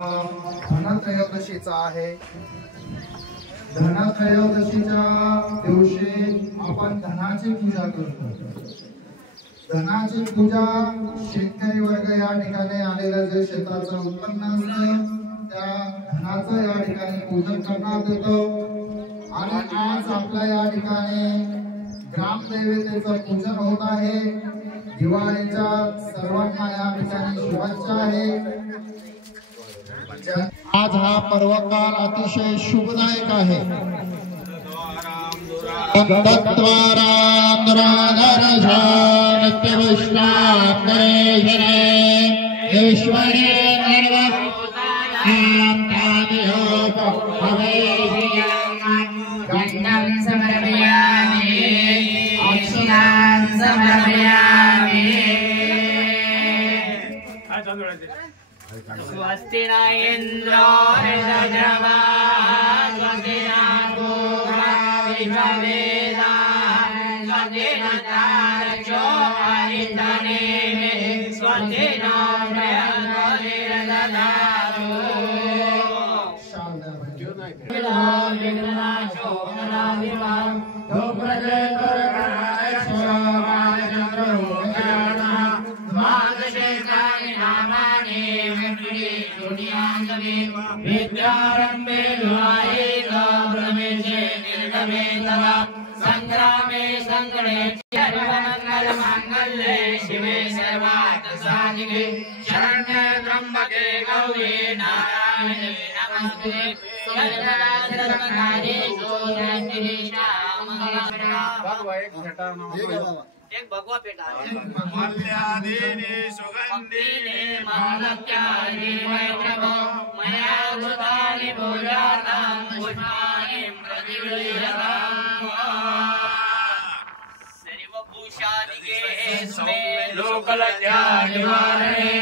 धनत्रयोदशीचा आहे। धनत्रयोदशीच्या दिवशी आपण धनाची पूजा करतो। धनाची पूजा शेतकरी वर्ग या ठिकाणी आलेलं जे शेताचं उत्पन्न असतं त्या धनाचं या ठिकाणी पूजन करण्यात येतं। आणि आज आपल्या या ठिकाणी ग्रामदेवतेचं पूजन होत आहे। दिवाळीच्या सर्वांना या ठिकाणी शुभेच्छा आहे। आज हा पर्वकाल अतिशय शुभदायक आहे। स्वस्ति न इंद्रो ऋतद्रवा स्वस्ति न पूर्वा विश्ववेदा स्वस्ति न तारक्षो अरिष्टनेमि स्वस्ति न बृहस्पतिर्दधातु विघ्ननाशो विघ्ननाधिपं धूप्रजयतुर्गणाय विद्यारंभे दुहायेत प्रवेशे निर्गमे तदा संग्रामे संकटे सर्वमंगल मांगल्ये शिवे सर्वार्थ साधिके शरण्ये त्र्यंबके गौरी नारायणे नमस्ते सर्वदा सर्वकार्येषु एक भगवा पेटा मल्यादीनि सुगंधीनि महालक्ष्यानि वैभवो मया कृतानि पूजार्थं पुष्पाणि प्रतिगृह्यताम् सर्वभूषादिके लोकलज्जा निवारणे